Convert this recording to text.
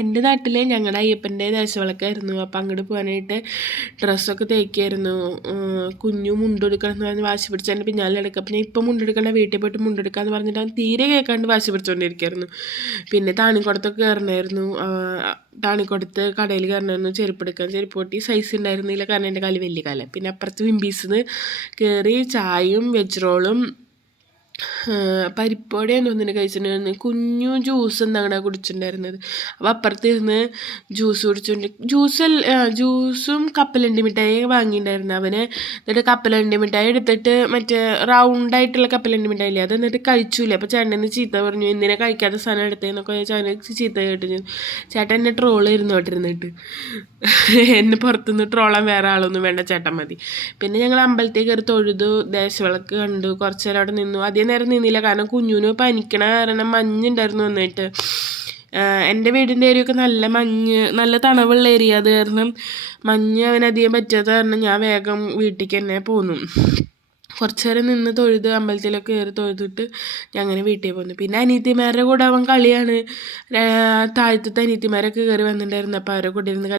എൻ്റെ നാട്ടിൽ ഞങ്ങളുടെ അയ്യപ്പൻ്റെ ദേശവിളക്കായിരുന്നു. അപ്പം അങ്ങോട്ട് പോകാനായിട്ട് ഡ്രസ്സൊക്കെ തേക്കായിരുന്നു. കുഞ്ഞു മുണ്ടെടുക്കണം എന്ന് പറഞ്ഞ് വാശി പിടിച്ച് എൻ്റെ പിന്നാലെ എടുക്കുക. അപ്പം ഞാൻ ഇപ്പം മുണ്ടെടുക്കണ്ട, വീട്ടിൽ പോയിട്ട് മുണ്ടെടുക്കാമെന്ന് പറഞ്ഞിട്ട് അവൻ തീരെ കേൾക്കാണ്ട് വാശി പിടിച്ചുകൊണ്ടിരിക്കുകയായിരുന്നു. പിന്നെ താണിക്കുടത്തൊക്കെ കയറണമായിരുന്നു. താണിക്കുടത്ത് കടയിൽ കയറണമായിരുന്നു ചെരുപ്പ് എടുക്കാൻ. ചെരുപ്പ് പൊട്ടി സൈസ് ഉണ്ടായിരുന്നില്ല, കാരണം എൻ്റെ കാല് വലിയ കാലം. പിന്നെ അപ്പുറത്ത് വിമ്പീസിൽ നിന്ന് കയറി ചായയും വെജ് റോളും പരിപ്പോടെയാണ് ഒന്നിന് കഴിച്ചിട്ടുണ്ടായിരുന്നു. കുഞ്ഞു ജ്യൂസ് എന്താണ് കുടിച്ചിട്ടുണ്ടായിരുന്നത്. അപ്പോൾ അപ്പുറത്ത് ഇരുന്ന് ജ്യൂസ് ജ്യൂസും കപ്പലണ്ടി മിഠായി വാങ്ങിയിട്ടുണ്ടായിരുന്നു അവന്. എന്നിട്ട് കപ്പലണ്ടി മിഠായി എടുത്തിട്ട് മറ്റേ റൗണ്ടായിട്ടുള്ള കപ്പലണ്ടി മിഠായി ഇല്ലേ, അത് എന്നിട്ട് കഴിച്ചില്ല. അപ്പോൾ ചേട്ടൻ ചീത്ത പറഞ്ഞു, എന്തിനാ കഴിക്കാത്ത സാധനം എടുത്തതെന്നൊക്കെ ചേട്ടൻ ചീത്ത കേട്ടു. ചേട്ടൻ എന്നെ ട്രോളായിരുന്നു കേട്ടിരുന്നിട്ട്. എന്നെ പുറത്തുനിന്ന് ട്രോളാൻ വേറെ ആളൊന്നും വേണ്ട, ചേട്ടൻ മതി. പിന്നെ ഞങ്ങൾ അമ്പലത്തിൽ കയറി തൊഴുതു, ദേശവിളക്ക് കണ്ടു, കുറച്ച് നേരം അവിടെ നിന്നു. അധികം നേരം നിന്നില്ല, കാരണം കുഞ്ഞുന് പനിക്കണ കാരണം മഞ്ഞുണ്ടായിരുന്നു വന്നിട്ട്. എൻ്റെ വീടിൻ്റെ ഏരിയൊക്കെ നല്ല തണവുള്ള ഏരിയ, അത് കാരണം മഞ്ഞ് അവനധികം പറ്റാത്ത കാരണം ഞാൻ വേഗം വീട്ടിലേക്ക് തന്നെ പോന്നു. കുറച്ച് നേരം നിന്ന് തൊഴുത് അമ്പലത്തിലൊക്കെ കയറി തൊഴുതിട്ട് അങ്ങനെ വീട്ടിൽ പോന്നു. പിന്നെ അനിയത്തിമാരുടെ കൂടെ അവൻ കളിയാണ്. താഴത്തെ അനിയത്തിമാരൊക്കെ കയറി വന്നിട്ടുണ്ടായിരുന്നു. അപ്പോൾ അവരെ കൂടെ ഇരുന്ന്